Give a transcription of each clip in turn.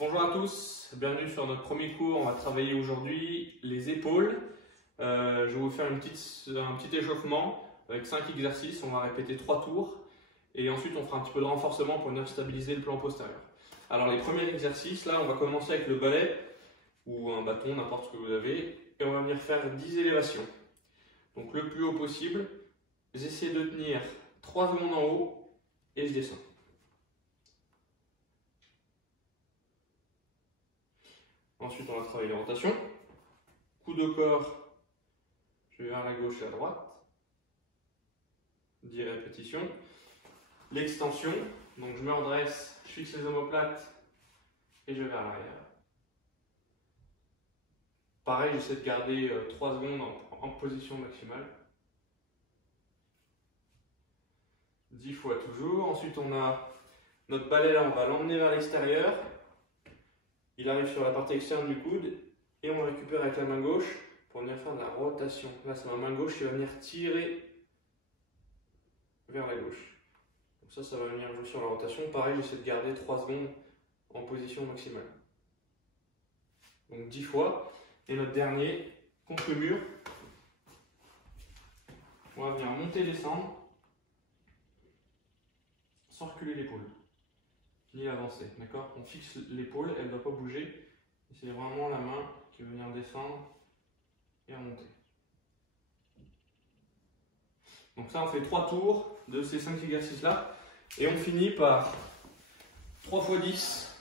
Bonjour à tous, bienvenue sur notre premier cours. On va travailler aujourd'hui les épaules. Je vais vous faire un petit échauffement avec 5 exercices. On va répéter 3 tours et ensuite on fera un petit peu de renforcement pour venir stabiliser le plan postérieur. Alors les premiers exercices, là on va commencer avec le balai ou un bâton, n'importe ce que vous avez, et on va venir faire 10 élévations. Donc le plus haut possible, j'essaie de tenir 3 secondes en haut et je descends. Ensuite, on va travailler les rotations. Coup de corps, je vais vers la gauche et à droite. 10 répétitions. L'extension, donc je me redresse, je fixe les omoplates et je vais vers l'arrière. Pareil, j'essaie de garder 3 secondes en position maximale. 10 fois toujours. Ensuite, on a notre balai là, on va l'emmener vers l'extérieur. Il arrive sur la partie externe du coude et on le récupère avec la main gauche pour venir faire de la rotation. Là, c'est ma main gauche qui va venir tirer vers la gauche. Donc ça va venir jouer sur la rotation. Pareil, j'essaie de garder 3 secondes en position maximale. Donc 10 fois. Et notre dernier, contre le mur, on va venir monter, descendre, sans reculer l'épaule, ni avancer. D'accord? On fixe l'épaule, elle ne doit pas bouger. C'est vraiment la main qui va venir descendre et remonter. Donc ça, on fait 3 tours de ces 5 exercices-là. Et on finit par 3 x 10.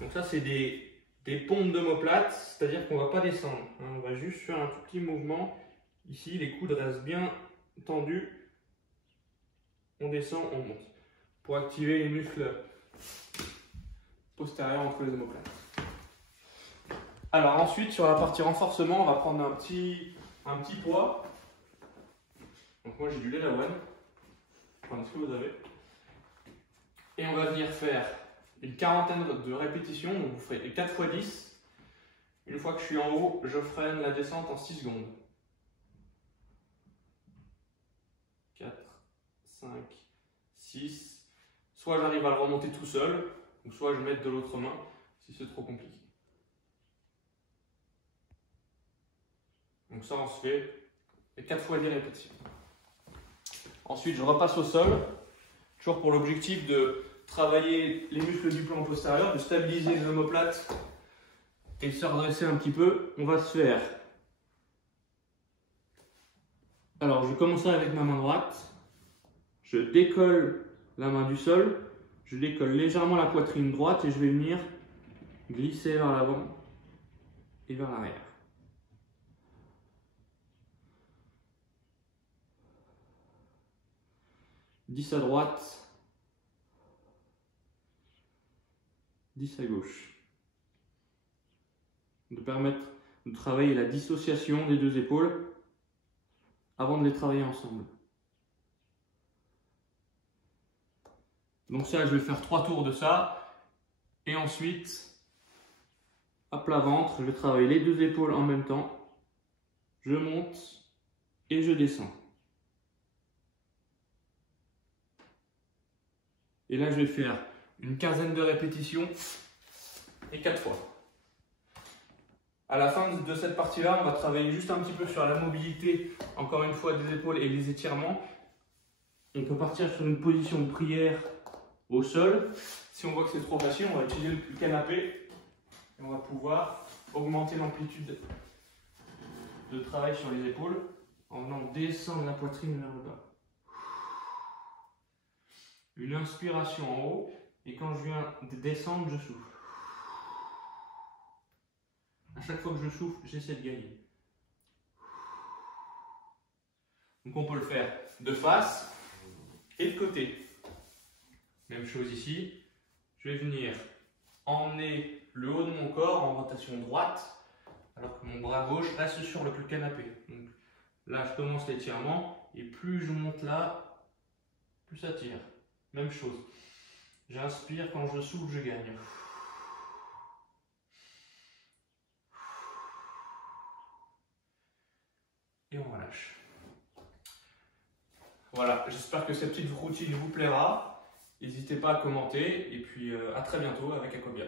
Donc ça, c'est des pompes d'omoplate, c'est-à-dire qu'on ne va pas descendre. On va juste faire un tout petit mouvement. Ici, les coudes restent bien tendus. On descend, on monte. Pour activer les muscles postérieurs entre les omoplates. Alors ensuite, sur la partie renforcement, on va prendre un petit poids. Donc moi j'ai du lait d'avoine, prenez ce que vous avez. Et on va venir faire une quarantaine de répétitions, donc vous ferez 4 x 10. Une fois que je suis en haut, je freine la descente en 6 secondes. 4, 5, 6. Soit j'arrive à le remonter tout seul, ou soit je mets de l'autre main si c'est trop compliqué. Donc ça on se fait 4 x 10 répétitions. Ensuite je repasse au sol, toujours pour l'objectif de travailler les muscles du plan postérieur, de stabiliser les omoplates et de se redresser un petit peu. On va se faire. Alors je vais commencer avec ma main droite, je décolle la main du sol, je décolle légèrement la poitrine droite et je vais venir glisser vers l'avant et vers l'arrière. « 10 à droite, 10 à gauche. » De permettre de travailler la dissociation des deux épaules avant de les travailler ensemble. Donc ça, je vais faire 3 tours de ça. Et ensuite, à plat ventre, je vais travailler les deux épaules en même temps. Je monte et je descends. Et là, je vais faire une quinzaine de répétitions et 4 fois. À la fin de cette partie-là, on va travailler juste un petit peu sur la mobilité, encore une fois, des épaules et les étirements. On peut partir sur une position de prière au sol. Si on voit que c'est trop facile, on va utiliser le canapé et on va pouvoir augmenter l'amplitude de travail sur les épaules en venant descendre la poitrine vers le bas. Une inspiration en haut et quand je viens de descendre, je souffle. À chaque fois que je souffle, j'essaie de gagner. Donc on peut le faire de face et de côté. Même chose ici. Je vais venir emmener le haut de mon corps en rotation droite alors que mon bras gauche reste sur le canapé. Donc là, je commence l'étirement et plus je monte là, plus ça tire. Même chose. J'inspire, quand je souffle, je gagne. Et on relâche. Voilà, j'espère que cette petite routine vous plaira. N'hésitez pas à commenter et puis à très bientôt avec Aquabia.